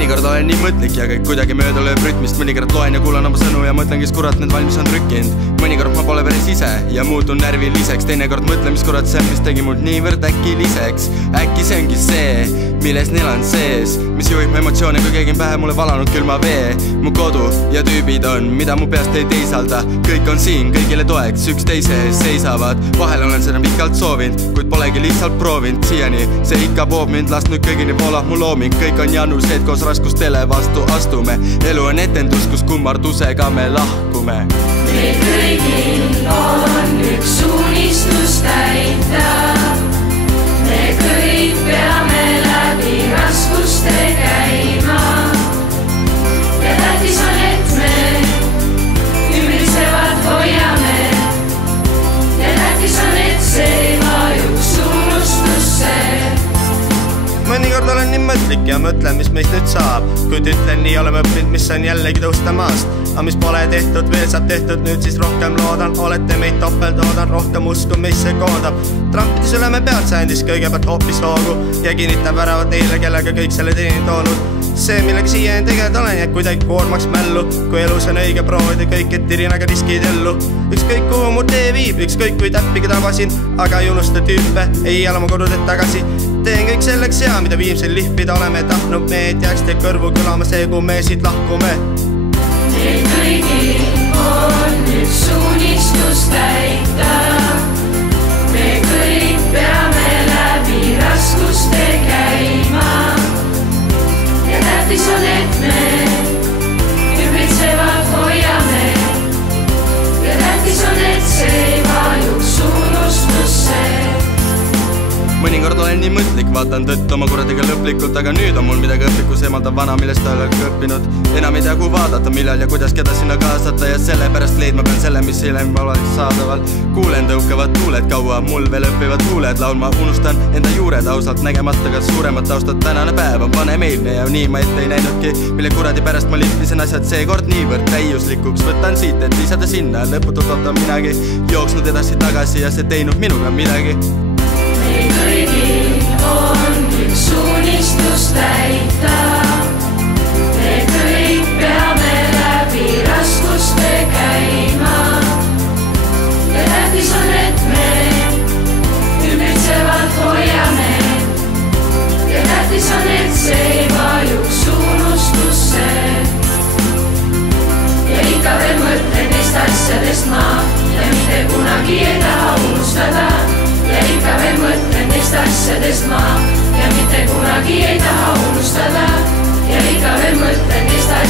Mõnikord olen nii mõtlik ja kõik kuidagi mööda lööb rütmist. Mõnikord loen ja kuulan oma sõnu ja mõtlen, kes kurat need valmis on trükkinud. Mõnikord ma pole päris ise ja muutun närviliseks. Teinekord mõtlen, mis kurat see on, mis tegi mult niivõrd äkiliseks. Äkki see ongi see, milles nelan sees, mis juhib mu emotsioone, kui keegi on pähe mulle valanud külma vee. Mu kodu ja tüübid on, mida mu peast ei teisalda. Kõik on siin, kõigile toeks, üksteise ees seisavad. Vahel olen seda pikalt soovinud, kuid polegi lihtsalt proovinud. Siiani see ikka poob mind, lasknud kõigini voolab mu looming. Kõik on janused, koos raskustele vastu astume. Elu on etendus, kus kummardusega me lahkume. Meil kõigil on üks unistus täita. Me kõik peame läbi raskuste käima. Ja tähtis on, et me ümbritsevad hoiame. Ja tähtis on, et see ei vajuks unustusse. Mõnikord olen nii mõtlik ja mõtlen, mis meist nüüd saab. Kuid ütlen, nii oleme õppinud, mis on jällegi tõusta maast. Aga mis pole tehtud, veel saab tehtud, nüüd siis rohkem loodan. Olete meid toppeldoodan, rohkem usku meisse koondab. Trampides üleme pealt sändis kõigepealt hoopis hoogu ja kinnitab väravad neile, kellega kõik selle teeni toonud. See, millega siiani tegelikult olen, jääb kuidagi koormaks mällu. Kui elus on õige proovida kõik, et irinaga riskid ellu. Ükskõik kuhu mu tee viib, ükskõik kui täppiga tabasin. Aga ei unusta tüüpe, ei ela mu kodudet tagasi. Teen kõik selleks hea, mida viimsel lihvida oleme tahtnud. Me et jääks teie kõrvu kõlama see, kui me siit lahkume. Meil kõigil on üks unistus täita. Me kõik peame läbi raskuste käima. Ja tähtis on, et me ümbritsevad hoiame. Ja tähtis on, et see ei vajuks unustusse. Mõnikord olen nii mõtlik, vaatan tõtt oma kuradiga lõplikult. Aga nüüd on mul midagi õplikus eemaldav vana, millest ta oleks õppinud. Enam ei tea, kuhu vaadata, millal ja kuidas keda sinna kaasata. Ja sellepärast leidma pean selle, mis hiljem oleks saadaval. Kuulen tõukavad tuuled, kaua mul veel õppivad huuled. Laulma unustan enda juured ausalt, nägemata ka suuremat taustat. Tänane päev on vanem eilne ja nii ma ette ei näinudki, mille kuradi pärast ma lihvisin asjad seekord niivõrd täiuslikuks. Võtan siit, et lisada sinna, lõputult ootan midagi. Jooksnud edasi tagasi ja see teinud minuga midagi. Meil kõigil on üks unistus täita. Me kõik peame läbi raskuste käima. Ja tähtis on, et me ümbritsevad hoiame. Ja tähtis on, et see ei vajuks unustusse. Ja ikka veel mõtlen neist asjadest ma ja mitte kunagi ei taha unustada. Ja ikka veel mõtlen neist asjadest ma ja mitte kunagi ei taha unustada. Ja ikka veel mõtlen neist asjadest